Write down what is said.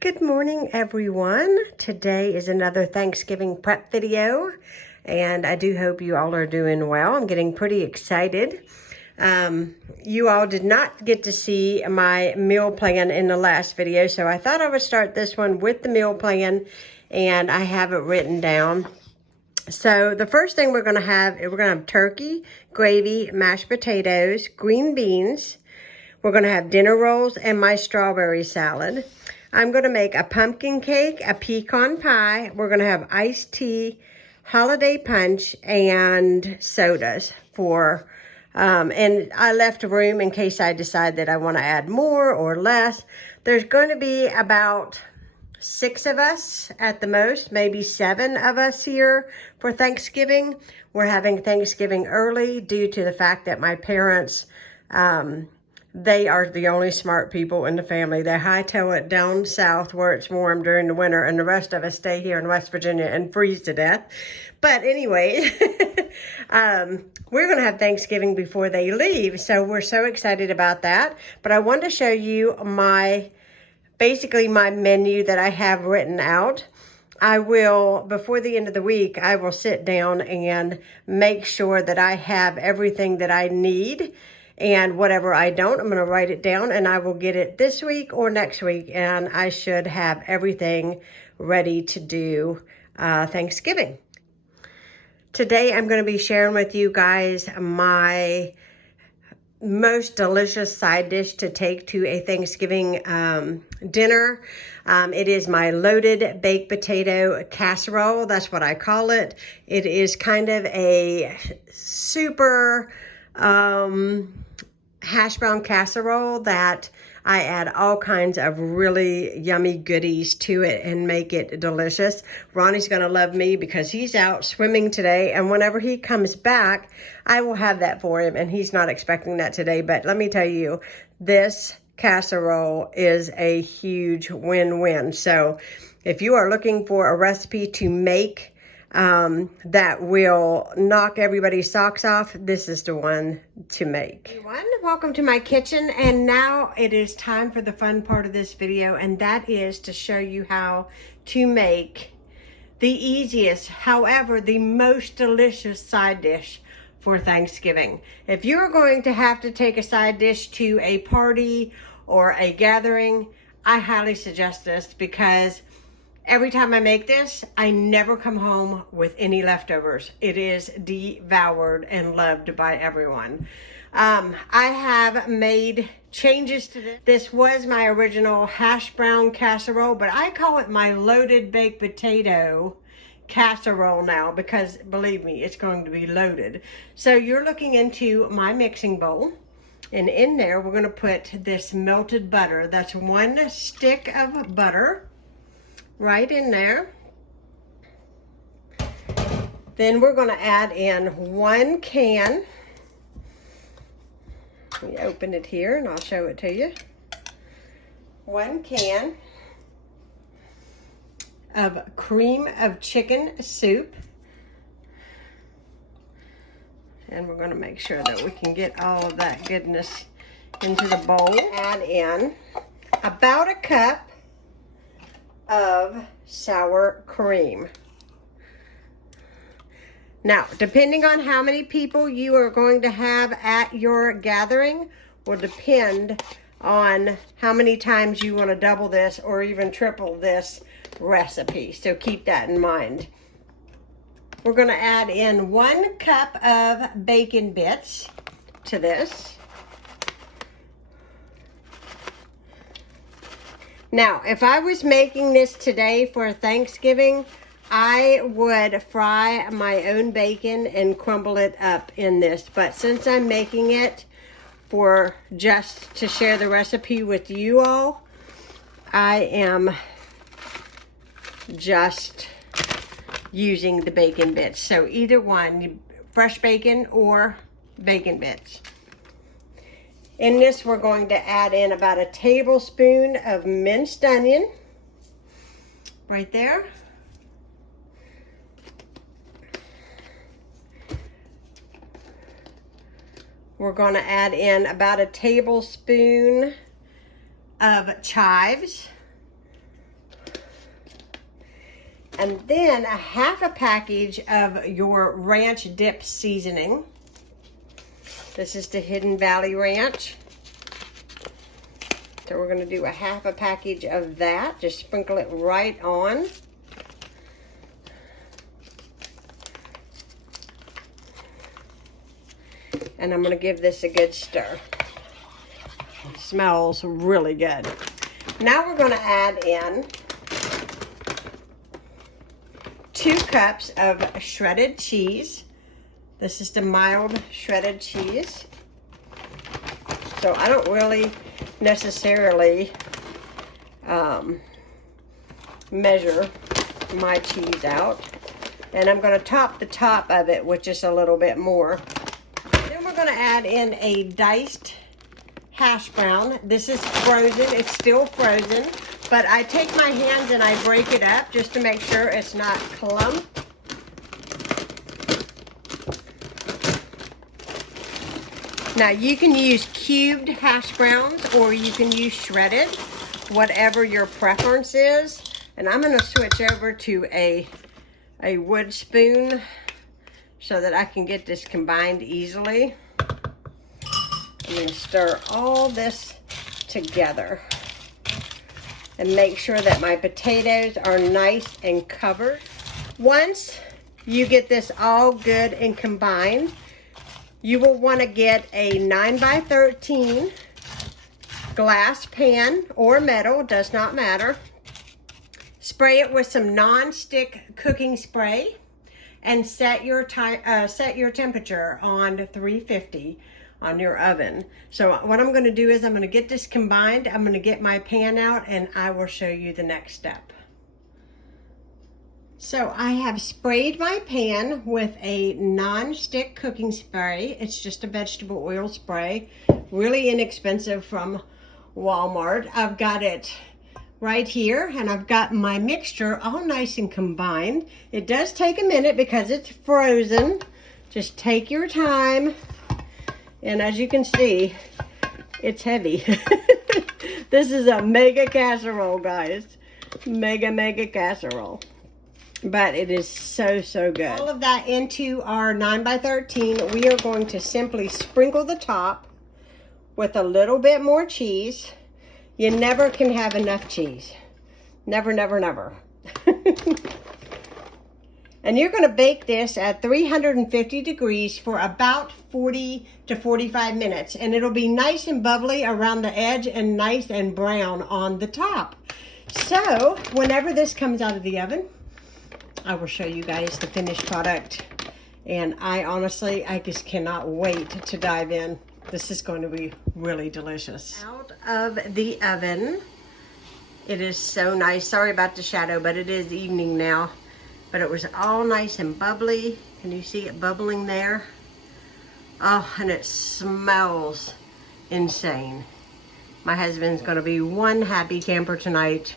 Good morning, everyone. Today is another Thanksgiving prep video, and I do hope you all are doing well. I'm getting pretty excited. You all did not get to see my meal plan in the last video, so I thought I would start this one with the meal plan, and I have it written down. So the first thing we're going to have turkey, gravy, mashed potatoes, green beans. We're going to have dinner rolls and my strawberry salad. I'm going to make a pumpkin cake, a pecan pie. We're going to have iced tea, holiday punch, and sodas for, and I left room in case I decide that I want to add more or less. There's going to be about 6 of us at the most, maybe 7 of us here for Thanksgiving. We're having Thanksgiving early due to the fact that my parents, they are the only smart people in the family. They hightail it down south where it's warm during the winter, and the rest of us stay here in West Virginia and freeze to death. But anyway, we're going to have Thanksgiving before they leave, so we're so excited about that. But I wanted to show you basically my menu that I have written out. I will, before the end of the week, I will sit down and make sure that I have everything that I need. And whatever I don't, I'm going to write it down, and I will get it this week or next week, and I should have everything ready to do Thanksgiving. Today, I'm going to be sharing with you guys my most delicious side dish to take to a Thanksgiving dinner. It is my loaded baked potato casserole. That's what I call it. It is kind of a super hash brown casserole that I add all kinds of really yummy goodies to it and make it delicious. Ronnie's gonna love me because he's out swimming today, and whenever he comes back, I will have that for him, and he's not expecting that today. But let me tell you, this casserole is a huge win-win. So if you are looking for a recipe to make that will knock everybody's socks off, this is the one to make. Everyone, welcome to my kitchen, and now it is time for the fun part of this video, and that is to show you how to make the easiest, however, the most delicious side dish for Thanksgiving. If you're going to have to take a side dish to a party or a gathering, I highly suggest this because every time I make this, I never come home with any leftovers. It is devoured and loved by everyone. I have made changes to this. This was my original hash brown casserole, but I call it my loaded baked potato casserole now because, believe me, it's going to be loaded. So you're looking into my mixing bowl, and in there we're going to put this melted butter. That's 1 stick of butter right in there. Then we're going to add in 1 can. Let me open it here and I'll show it to you. 1 can of cream of chicken soup. And we're going to make sure that we can get all of that goodness into the bowl. Add in about a cup of sour cream. Now, depending on how many people you are going to have at your gathering will depend on how many times you want to double this or even triple this recipe. So keep that in mind. We're going to add in 1 cup of bacon bits to this. Now, if I was making this today for Thanksgiving, I would fry my own bacon and crumble it up in this. But since I'm making it for just to share the recipe with you all, I am just using the bacon bits. So either one, fresh bacon or bacon bits. In this, we're going to add in about a tablespoon of minced onion, right there. We're going to add in about a tablespoon of chives. And then a half a package of your ranch dip seasoning. This is the Hidden Valley Ranch. So we're gonna do a half a package of that. Just sprinkle it right on. And I'm gonna give this a good stir. It smells really good. Now we're gonna add in 2 cups of shredded cheese. This is the mild shredded cheese. So I don't really necessarily measure my cheese out. And I'm gonna top the top of it with just a little bit more. Then we're gonna add in a diced hash brown. This is frozen, it's still frozen, but I take my hands and I break it up just to make sure it's not clumped. Now you can use cubed hash browns or you can use shredded, whatever your preference is. And I'm gonna switch over to a wood spoon so that I can get this combined easily. I'm gonna stir all this together and make sure that my potatoes are nice and covered. Once you get this all good and combined, you will want to get a 9x13 glass pan or metal, does not matter. Spray it with some non-stick cooking spray and set your temperature on 350 on your oven. So what I'm going to do is I'm going to get this combined. I'm going to get my pan out and I will show you the next step. So I have sprayed my pan with a non-stick cooking spray. It's just a vegetable oil spray, really inexpensive from Walmart. I've got it right here and I've got my mixture all nice and combined. It does take a minute because it's frozen. Just take your time. And as you can see, it's heavy. This is a mega casserole, guys. Mega casserole. But it is so good. All of that into our 9x13. We are going to simply sprinkle the top with a little bit more cheese. You never can have enough cheese. Never. And you're going to bake this at 350 degrees for about 40 to 45 minutes. And it'll be nice and bubbly around the edge and nice and brown on the top. So whenever this comes out of the oven, I will show you guys the finished product. And I just cannot wait to dive in. This is going to be really delicious. Out of the oven. It is so nice. Sorry about the shadow, but it is evening now. But it was all nice and bubbly. Can you see it bubbling there? Oh, and it smells insane. My husband's gonna be one happy camper tonight.